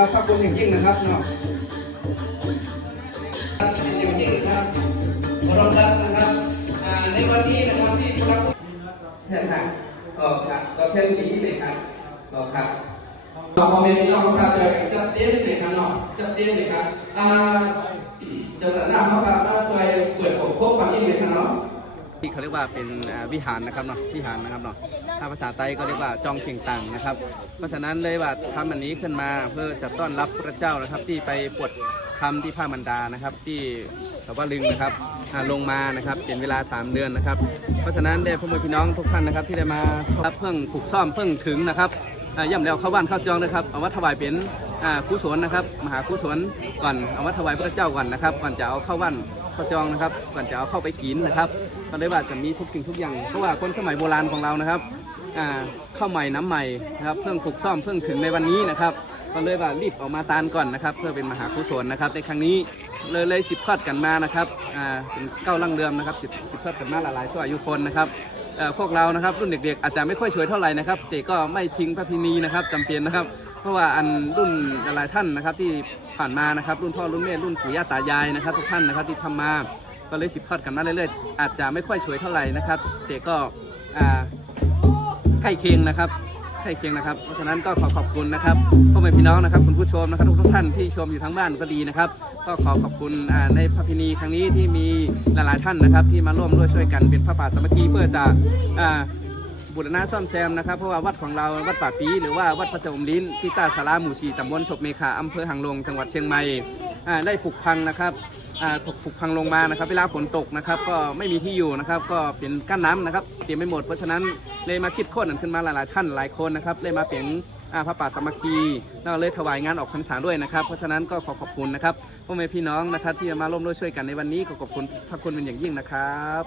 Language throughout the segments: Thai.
นะครับขอบคุณอย่างยิ่งนะครับเนาะอย่างยิ่งนะครับขอรับรับนะครับในวันนี้นะครับที่รับแทนค่ะก็ครับก็แค่นี้เลยครับก็ครับเราคอมเมนต์เราครับจะจะเตี้ยนเลยครับเนาะจะเตี้ยนเลยครับอ่าเดี๋ยวหน้าเขาครับมาช่วยเปิดปกโคกความยิ่งเลยครับเนาะ ที่เขาเรียกว่าเป็นวิหารนะครับเนาะวิหารนะครับเนาะถ้าภาษาไทยก็เรียกว่าจองเข่งตังนะครับ เพราะฉะนั้นเลยว่าทำอันนี้ขึ้นมาเพื่อจะต้อนรับพระเจ้านะครับ ที่ไปปวดทำที่พระมันดานะครับ ที่สวลึงนะครับลงมานะครับเป็นเวลา 3 เดือนนะครับ เพราะฉะนั้นได้พ่อแม่พี่น้องทุกท่านนะครับ ที่ได้มารับเพิ่งผูกซ่อมเพิ่งถึงนะครับย่ำแล้วเข้าบ้านเข้าจองนะครับเอาว่าถวายเป็น กุศลนะครับมหากุศลก่อนเอาว่าถวายพระเจ้าก่อนนะครับ ก่อนจะเอาเข้าบ้านเข้าจองนะครับ ก่อนจะเอาเข้าไปกินนะครับก็เลยว่าจะมีทุกสิ่งทุกอย่างเพราะว่าคนสมัยโบราณของเรานะครับอ่าข้าใหม่น้ำใหม่นะครับเพิ่งถูกซ่อมเพิ่งถึงในวันนี้นะครับ ก็เลยว่ารีบออกมาตานก่อนนะครับ เพื่อเป็นมหากุศลนะครับ ในครั้งนี้เลยเลยสิบทอดกันมานะครับอาเป็นเก้าลังเรือมนะครับสิบสิบทอดกันมาหลายๆชั่วอายุคนนะครับเอ่อพวกเรานะครับรุ่นเด็กๆอาจจะไม่ค่อยสวยเท่าไหร่นะครับแต่ก็ไม่ทิ้งพระพินีนะครับจำเป็นนะครับ เพราะว่าอันรุ่นหลายท่านนะครับที่ผ่านมานะครับ รุ่นพ่อรุ่นแม่รุ่นปู่ย่าตายายนะครับ ทุกท่านนะครับที่ทำมาก็เลยสิบทอดกันมาเรื่อยๆอาจจะไม่ค่อยสวยเท่าไหร่นะครับแต่ก็อ่าใกล้เคียงนะครับใกล้เคียงนะครับ เพราะฉะนั้นก็ขอขอบคุณนะครับพ่อแม่พี่น้องนะครับคุณผู้ชมนะครับทุกท่านที่ชมอยู่ทั้งบ้านก็ดีนะครับ ก็ขอขอบคุณในพระพินีครั้งนี้ที่มีหลายๆท่านนะครับ ที่มาร่วมด้วยช่วยกันเป็นพระป่าสามัคคีเพื่อจะ บูรณะซ่อมแซมนะครับเพราะว่าวัดของเราวัดป่าปีหรือว่าวัดพระเจ้าอมลิ้นที่ตาสาราหมู่สีตำบลศพเมฆาอำเภอหางลงจังหวัดเชียงใหม่ได้ผุพังนะครับอ่าถูกผุพังลงมานะครับ เวลาฝนตกนะครับ ก็ไม่มีที่อยู่นะครับ ก็เป็นกั้นน้ำนะครับเตรียมไม่หมดเพราะฉะนั้นเลยมาคิดค้นอันขึ้นมาหลาย ๆ ท่านหลายคนนะครับเลยมาเป็นอ่าพระป่าสามัคคีแล้วเลยถวายงานออกพรรษาด้วยนะครับ เพราะฉะนั้นก็ขอขอบคุณนะครับพ่อแม่พี่น้องนะครับที่มาร่วมด้วยช่วยกันในวันนี้ก็ขอบคุณพระคุณเป็นอย่างยิ่งนะครับ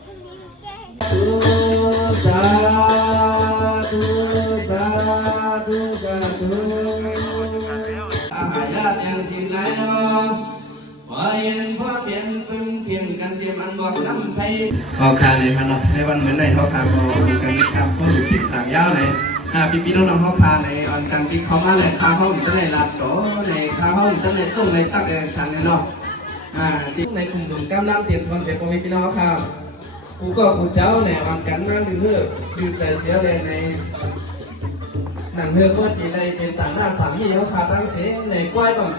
ตยังสิไหลนอพอเย็นพอเปลี่ยนพึ่งเพียงกันเตรียมอันบอกน้ำไทยขอคาเลยมันเนาะในวันเหมือนในเขาคาก็ดูกันครับก็อยู่ที่ต่างยาวเลยอ่าพี่พี่น้องน้องเขาคาในออนการที่เขามาเลยคาเขาอยู่ตั้งในลัดโตในคาเขาอยู่ตั้งในตุ้งในตักในสันเนาะอ่าที่ในกลุ่มดุมก้ามน้ำเตรียมคนเป็นพ่อแม่พี่น้องเขากูก็กูเจ้าในออนกันมาเรื่อยๆอยู่ใส่เสียเลยในหนังเธอก็จีเลยเป็นต่างหน้าสามีเขาขาตั้งเสียในกล้วยก่อน